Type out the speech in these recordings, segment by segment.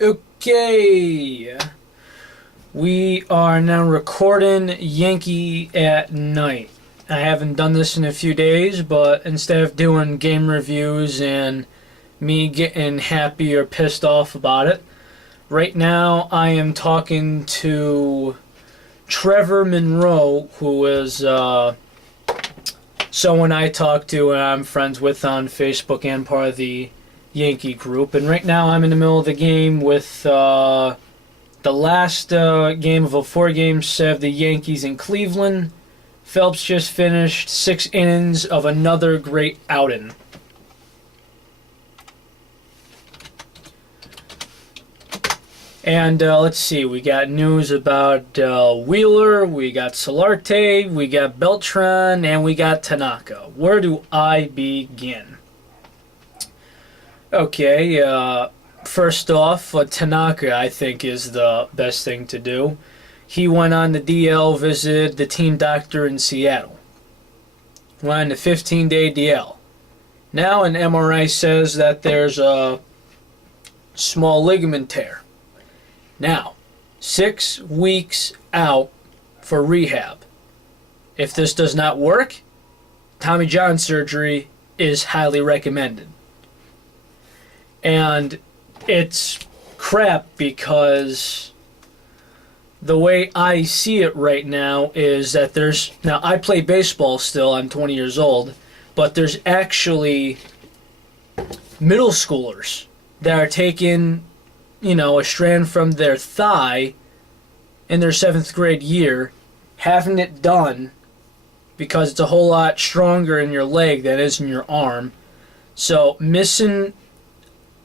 Okay, we are now recording Yankee at Night. I haven't done this in a few days, but instead of doing game reviews and me getting happy or pissed off about it, right now I am talking to Trevor Monroe, who is someone I talk to and I'm friends with on Facebook and part of the Yankee group. And right now I'm in the middle of the game with the last game of a 4-game set of the Yankees in Cleveland. Phelps just finished 6 innings of another great outing. And let's see, we got news about Wheeler, we got Solarte, we got Beltran, and we got Tanaka. Where do I begin? Okay, first off, Tanaka I think is the best thing to do. He went on the DL, visited the team doctor in Seattle. Went on the 15-day DL. Now an MRI says that there's a small ligament tear. Now, 6 weeks out for rehab. If this does not work, Tommy John surgery is highly recommended. And it's crap because the way I see it right now is that now I play baseball still, I'm 20 years old, but there's actually middle schoolers that are taking a strand from their thigh in their 7th grade year, having it done because it's a whole lot stronger in your leg than it is in your arm. So missing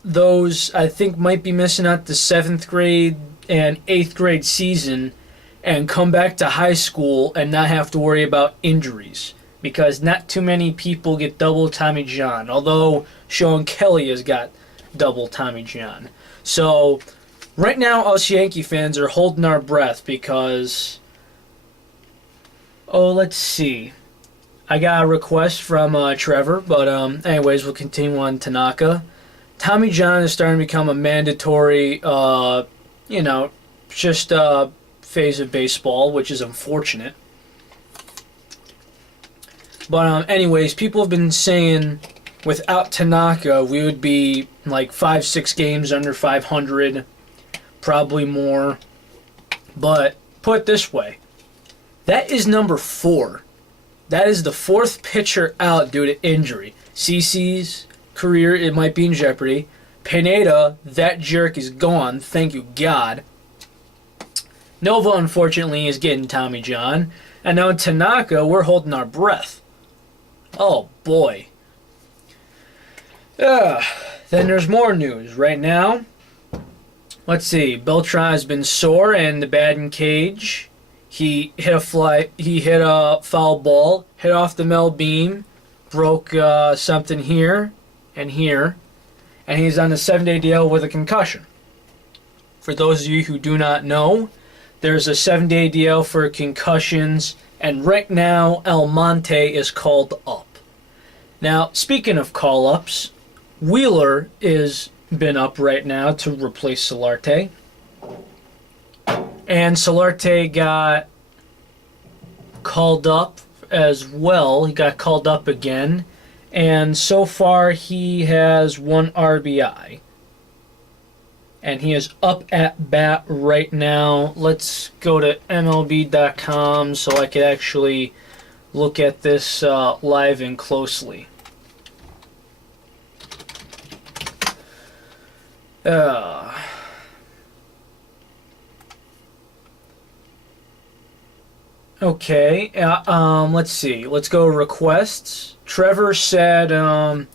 those, I think, might be missing out the 7th grade and 8th grade season and come back to high school and not have to worry about injuries, because not too many people get double Tommy John, although Sean Kelly has got double Tommy John. So right now us Yankee fans are holding our breath because, let's see. I got a request from Trevor, but anyways, we'll continue on Tanaka. Tommy John is starting to become a mandatory, phase of baseball, which is unfortunate. But anyways, people have been saying without Tanaka, we would be like 5-6 games under 500, probably more. But put it this way, that is number 4. That is the 4th pitcher out due to injury. CC's career, it might be in jeopardy. Pineda, that jerk is gone, thank you God. Nova, unfortunately, is getting Tommy John. And now Tanaka, we're holding our breath. Oh boy. Then there's more news. Right now, let's see. Beltran has been sore in the batting cage. He hit a foul ball, hit off the metal beam, broke something here and here, and he's on a 7-day DL with a concussion. For those of you who do not know, there's a 7-day DL for concussions, and right now Almonte is called up. Now, speaking of call-ups, Wheeler is been up right now to replace Solarte. And Solarte got called up as well. He got called up again. And so far he has 1 RBI. And he is up at bat right now. Let's go to MLB.com so I can actually look at this live and closely. Okay, let's see. Let's go requests. Trevor said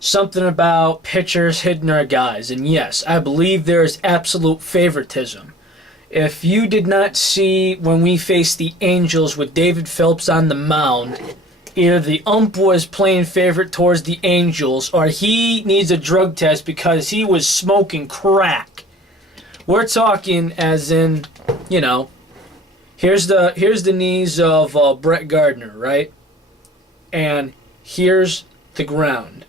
something about pitchers hitting our guys. And yes, I believe there is absolute favoritism. If you did not see when we faced the Angels with David Phelps on the mound, either the ump was playing favorite towards the Angels or he needs a drug test because he was smoking crack. We're talking as in, here's the knees of Brett Gardner, right? And here's the ground.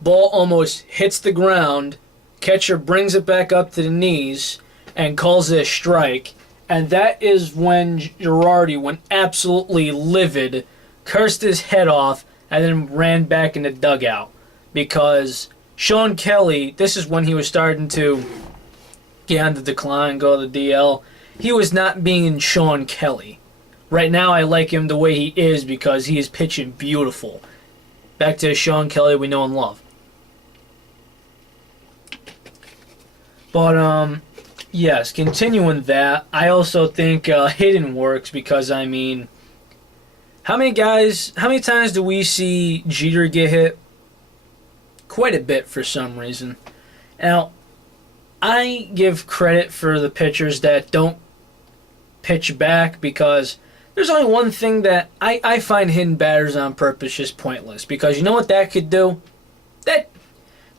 Ball almost hits the ground, Catcher brings it back up to the knees and calls it a strike. And that is when Girardi went absolutely livid, cursed his head off, and then ran back in the dugout. Because Sean Kelly, this is when he was starting to get on the decline, go to the DL. He was not being Sean Kelly. Right now I like him the way he is because he is pitching beautiful. Back to Sean Kelly we know and love. But, yes, continuing that, I also think hitting works because, I mean, how many times do we see Jeter get hit? Quite a bit for some reason. Now, I give credit for the pitchers that don't pitch back because there's only one thing that I find hitting batters on purpose just pointless. Because you know what that could do? That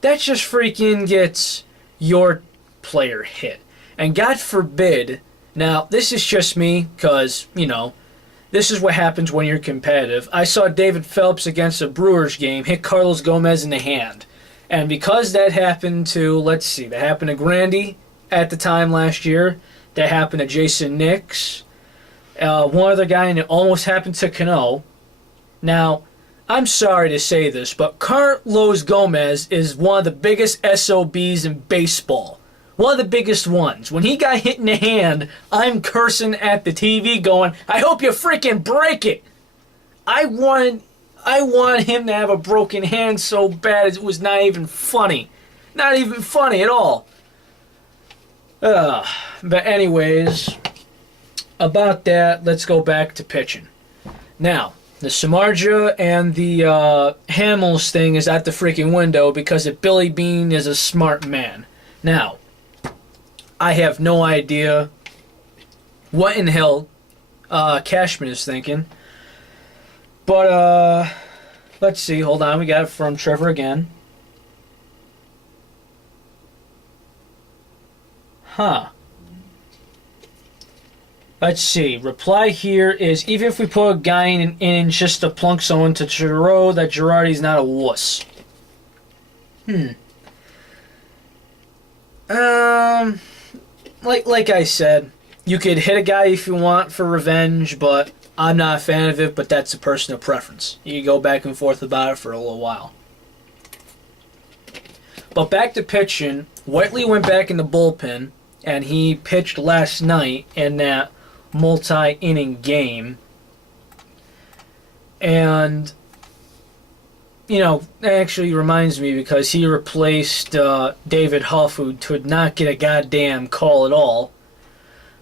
just freaking gets your player hit. And God forbid, now this is just me because, you know, this is what happens when you're competitive. I saw David Phelps against a Brewers game hit Carlos Gomez in the hand. And because that happened to, let's see, that happened to Grandy at the time last year. That happened to Jason Nix. One other guy, and it almost happened to Cano. Now, I'm sorry to say this, but Carlos Gomez is one of the biggest SOBs in baseball. One of the biggest ones. When he got hit in the hand, I'm cursing at the TV going, I hope you freaking break it. I want him to have a broken hand so bad it was not even funny. Not even funny at all. But anyways, about that, let's go back to pitching. Now, the Samardzija and the Hamels thing is at the freaking window because Billy Beane is a smart man. Now, I have no idea what in hell Cashman is thinking. But, let's see. Hold on. We got it from Trevor again. Huh. Let's see. Reply here is, even if we put a guy in just to plunk someone to show that Girardi's not a wuss. Like I said, you could hit a guy if you want for revenge, but I'm not a fan of it, but that's a personal preference. You can go back and forth about it for a little while. But back to pitching, Whiteley went back in the bullpen, and he pitched last night in that multi-inning game. And, you know, that actually reminds me because he replaced David Huff, who could not get a goddamn call at all.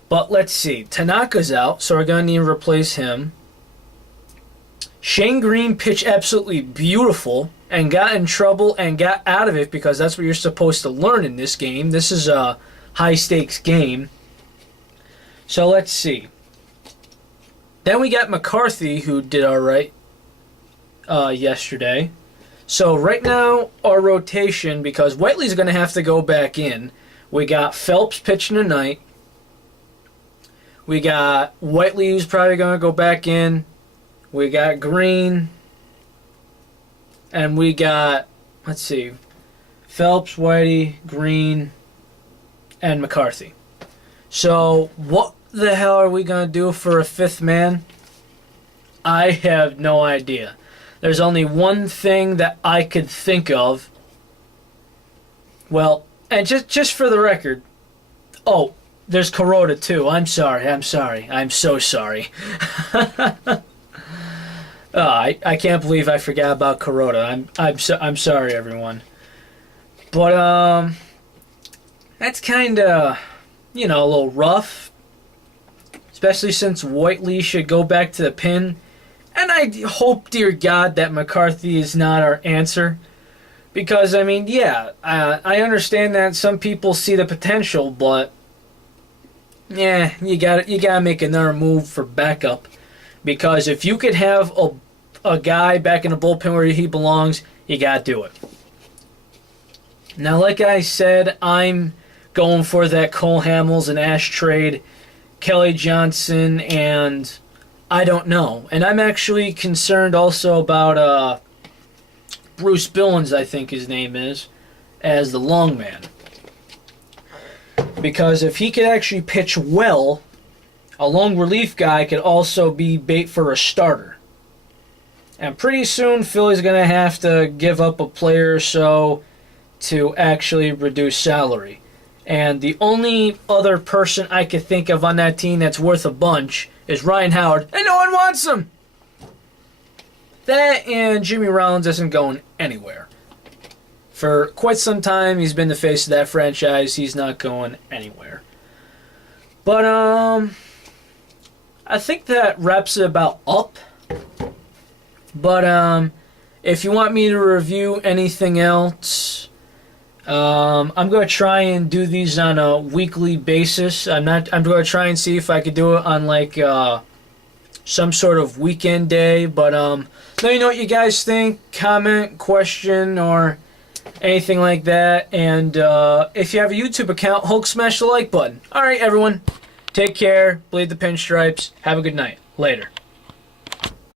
But let's see. Tanaka's out, so we're going to need to replace him. Shane Green pitched absolutely beautiful and got in trouble and got out of it because that's what you're supposed to learn in this game. This is a high-stakes game. So let's see. Then we got McCarthy, who did all right yesterday. So right now, our rotation, because Whiteley's going to have to go back in, we got Phelps pitching tonight. We got Whiteley, who's probably going to go back in. We got Green. And we got, let's see, Phelps, Whitey, Green, and McCarthy. So what the hell are we going to do for a fifth man? I have no idea. There's only one thing that I could think of. Well, and just for the record, oh, there's Kuroda too. I'm sorry. I'm so sorry. I can't believe I forgot about Kuroda. I'm sorry, everyone. But that's kind of, you know, a little rough, especially since Whiteley should go back to the pin. And I hope, dear God, that McCarthy is not our answer. Because, I mean, yeah, I understand that some people see the potential, but yeah, you gotta make another move for backup. Because if you could have a guy back in the bullpen where he belongs, you gotta do it. Now, like I said, I'm going for that Cole Hamels and Ash trade, Kelly Johnson, and I don't know. And I'm actually concerned also about Bruce Billings, I think his name is, as the long man. Because if he could actually pitch well, a lone relief guy could also be bait for a starter. And pretty soon, Philly's going to have to give up a player or so to actually reduce salary. And the only other person I could think of on that team that's worth a bunch is Ryan Howard, and no one wants him. That and Jimmy Rollins isn't going anywhere. For quite some time, he's been the face of that franchise. He's not going anywhere. But, I think that wraps it about up. But, if you want me to review anything else, I'm going to try and do these on a weekly basis. I'm going to try and see if I could do it on, like, some sort of weekend day. But, let me know what you guys think. Comment, question, or anything like that. And if you have a YouTube account, Hulk, smash the like button. Alright, everyone. Take care. Bleed the pinstripes. Have a good night. Later.